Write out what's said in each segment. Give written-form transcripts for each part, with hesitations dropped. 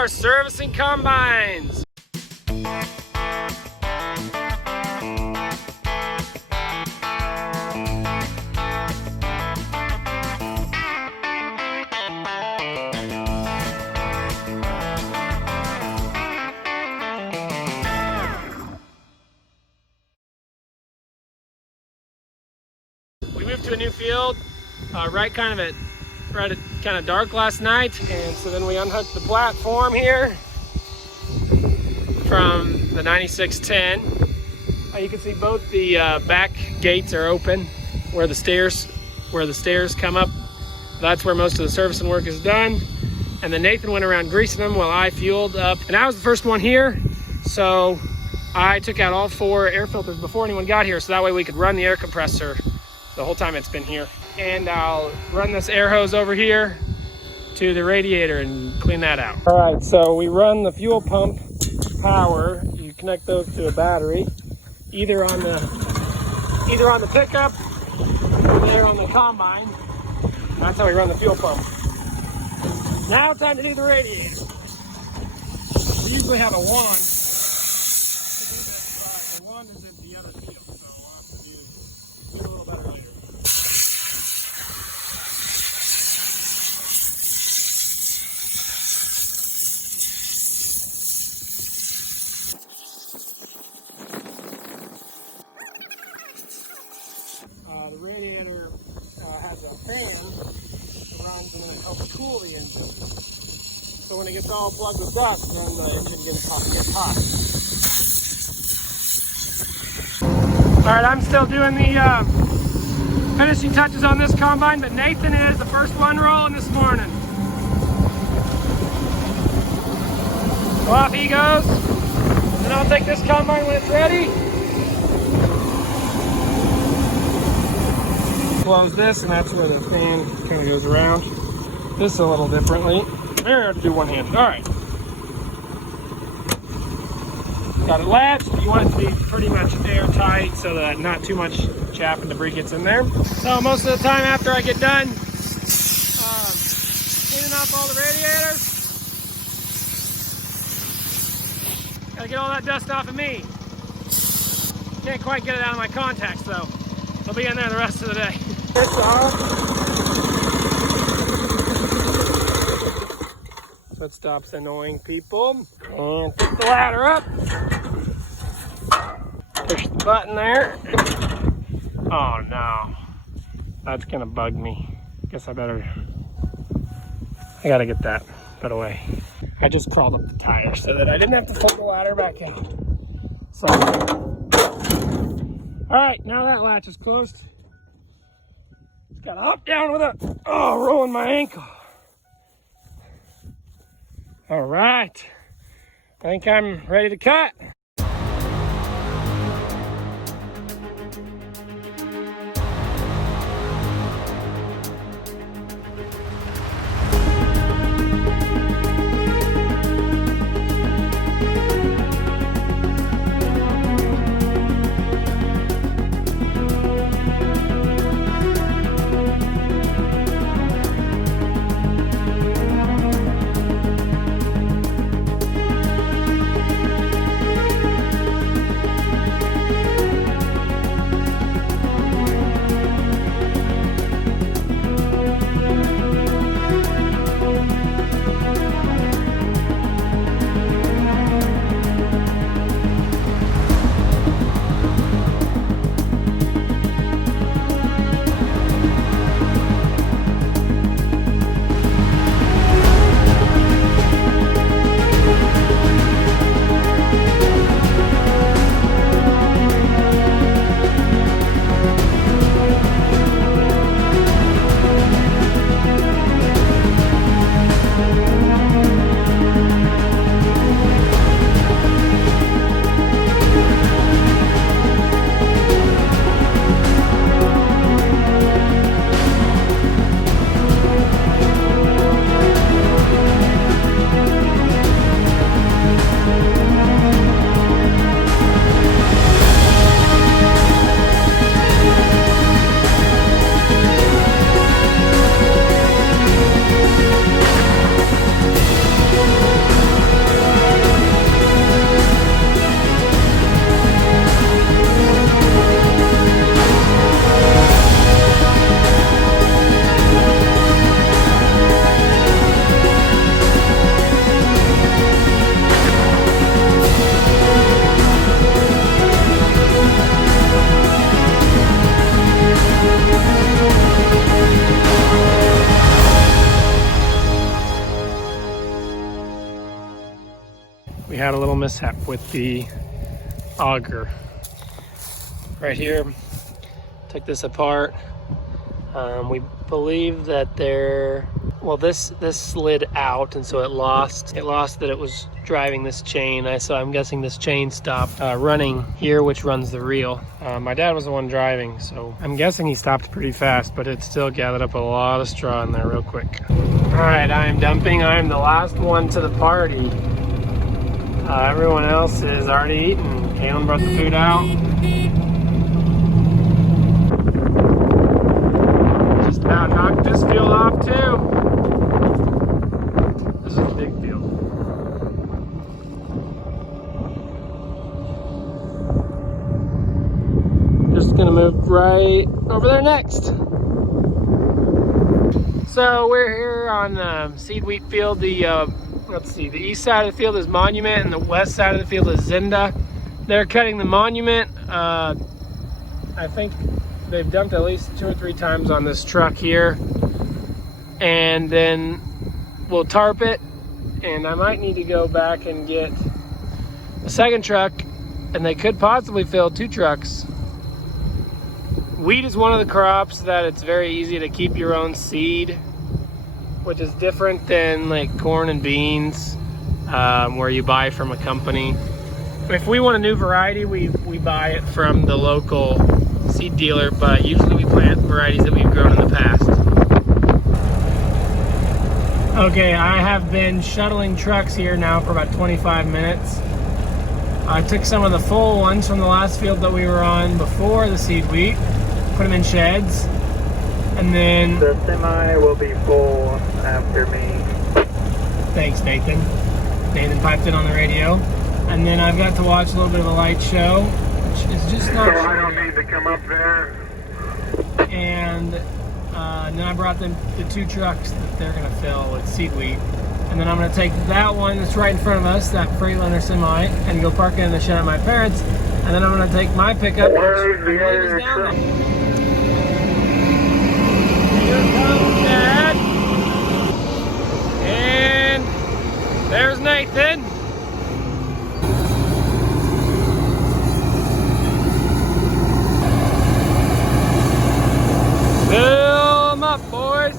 are servicing combines. We moved to a new field right kind of dark last night, and so then we unhooked the platform here from the 9610. You can see both the back gates are open where the stairs come up. That's where most of the servicing work is done. And then Nathan went around greasing them while I fueled up. And I was the first one here, so I took out all 4 air filters before anyone got here, so that way we could run the air compressor the whole time it's been here. And I'll run this air hose over here to the radiator and clean that out. All right, so we run the fuel pump power. You connect those to a battery, either on the pickup or there on the combine. That's how we run the fuel pump. Now time to do the radiator. We usually have a wand. The wand is at the other field, so we'll have to do a little better later. The radiator has a fan that runs and then it helps cool the engine. So when it gets all plugged with dust, then the engine gets hot. All right, I'm still doing the finishing touches on this combine, but Nathan is the first one rolling this morning. So off he goes, and then I'll take this combine when it's ready. Close this, and that's where the fan kind of goes around. This a little differently. Very hard to do one-handed. All right. Got it latched. You want it to be pretty much airtight so that not too much chaff and debris gets in there. So most of the time after I get done cleaning off all the radiators, gotta get all that dust off of me. Can't quite get it out of my contacts though. They'll be in there the rest of the day. So it stops annoying people. And pick the ladder up. Push the button there. Oh no. That's gonna bug me. Guess I gotta get that put away. I just crawled up the tire so that I didn't have to pull the ladder back out. So, all right, now that latch is closed. Just gotta hop down with it. Oh, rolling my ankle. All right, I think I'm ready to cut. we had a little mishap with the auger. Right here, took this apart. We believe that this slid out, and so it lost that it was driving this chain. So I'm guessing this chain stopped running here, which runs the reel. My dad was the one driving, so I'm guessing he stopped pretty fast, but it still gathered up a lot of straw in there real quick. All right, I am dumping. I am the last one to the party. Everyone else is already eaten. Kaylin brought the food out. Just about knocked this field off too. This is a big field. Just gonna move right over there next. So we're here on seed wheat field. Let's see, the east side of the field is Monument and the west side of the field is Zinda. They're cutting the Monument. I think they've dumped at least 2 or 3 times on this truck here. And then we'll tarp it. And I might need to go back and get a second truck, and they could possibly fill 2 trucks. Wheat is one of the crops that it's very easy to keep your own seed, which is different than like corn and beans, where you buy from a company. If we want a new variety, we buy it from the local seed dealer, but usually we plant varieties that we've grown in the past. Okay, I have been shuttling trucks here now for about 25 minutes. I took some of the full ones from the last field that we were on before the seed wheat, put them in sheds, and then... The semi will be full after me. Thanks, Nathan. Nathan piped in on the radio. And then I've got to watch a little bit of a light show, which is just not... So I don't need to come up there? And then I brought them the 2 trucks that they're going to fill with seed wheat. And then I'm going to take that one that's right in front of us, that Freightliner semi, and go park it in the shed at my parents'. And then I'm going to take my pickup, which I believe is down there. Here comes Dad. And there's Nathan. Fill them up, boys.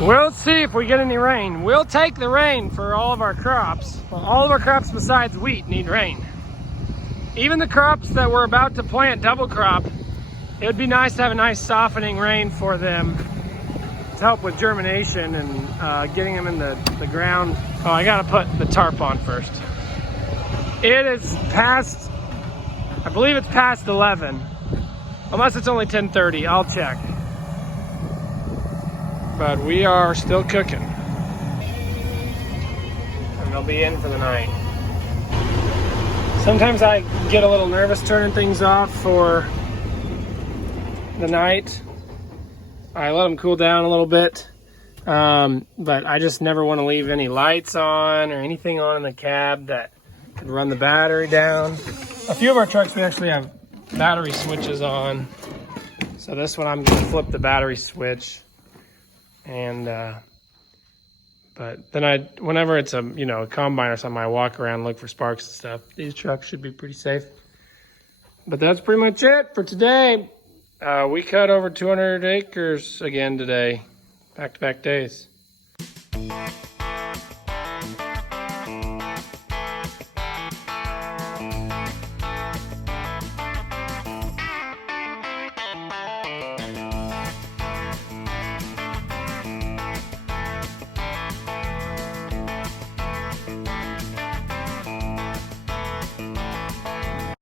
We'll see if we get any rain. We'll take the rain for all of our crops. Well, all of our crops besides wheat need rain. Even the crops that we're about to plant double crop, it would be nice to have a nice softening rain for them to help with germination and getting them in the ground. Oh, I gotta put the tarp on first. It is past, I believe it's past 11. Unless it's only 10:30, I'll check. But we are still cooking. And they'll be in for the night. Sometimes I get a little nervous turning things off for the night. I let them cool down a little bit. But I just never want to leave any lights on or anything on in the cab that could run the battery down. A few of our trucks, we actually have battery switches on. So this one I'm gonna flip the battery switch, and but then whenever it's a combine or something, I walk around and look for sparks and stuff. These trucks should be pretty safe. But that's pretty much it for today. We cut over 200 acres again today, back-to-back days.